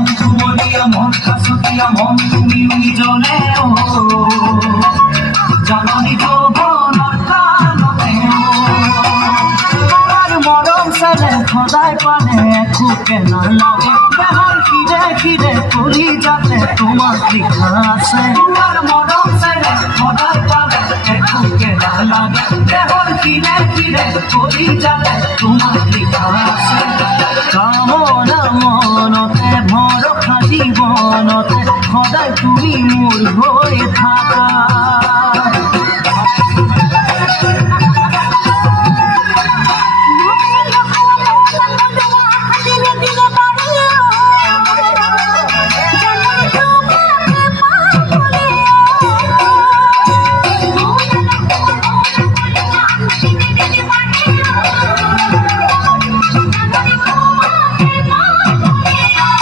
মন কুমলীয়া মন খাসুতীয়া মন তুমি জনে জননী যৌবনৰ কালতে তোমাৰ মৰম চালে সদায় পালে একোকে নালাগে দেহৰ খিৰে খিৰে কৰি যাতে তোমাক লিখা আছে তোমাৰ মৰম চালে সদায় পালে একোকে নালাগে দেহৰ খিৰে খিৰে কৰি যাতে তোমাক লিখা আছে কামনা মনতে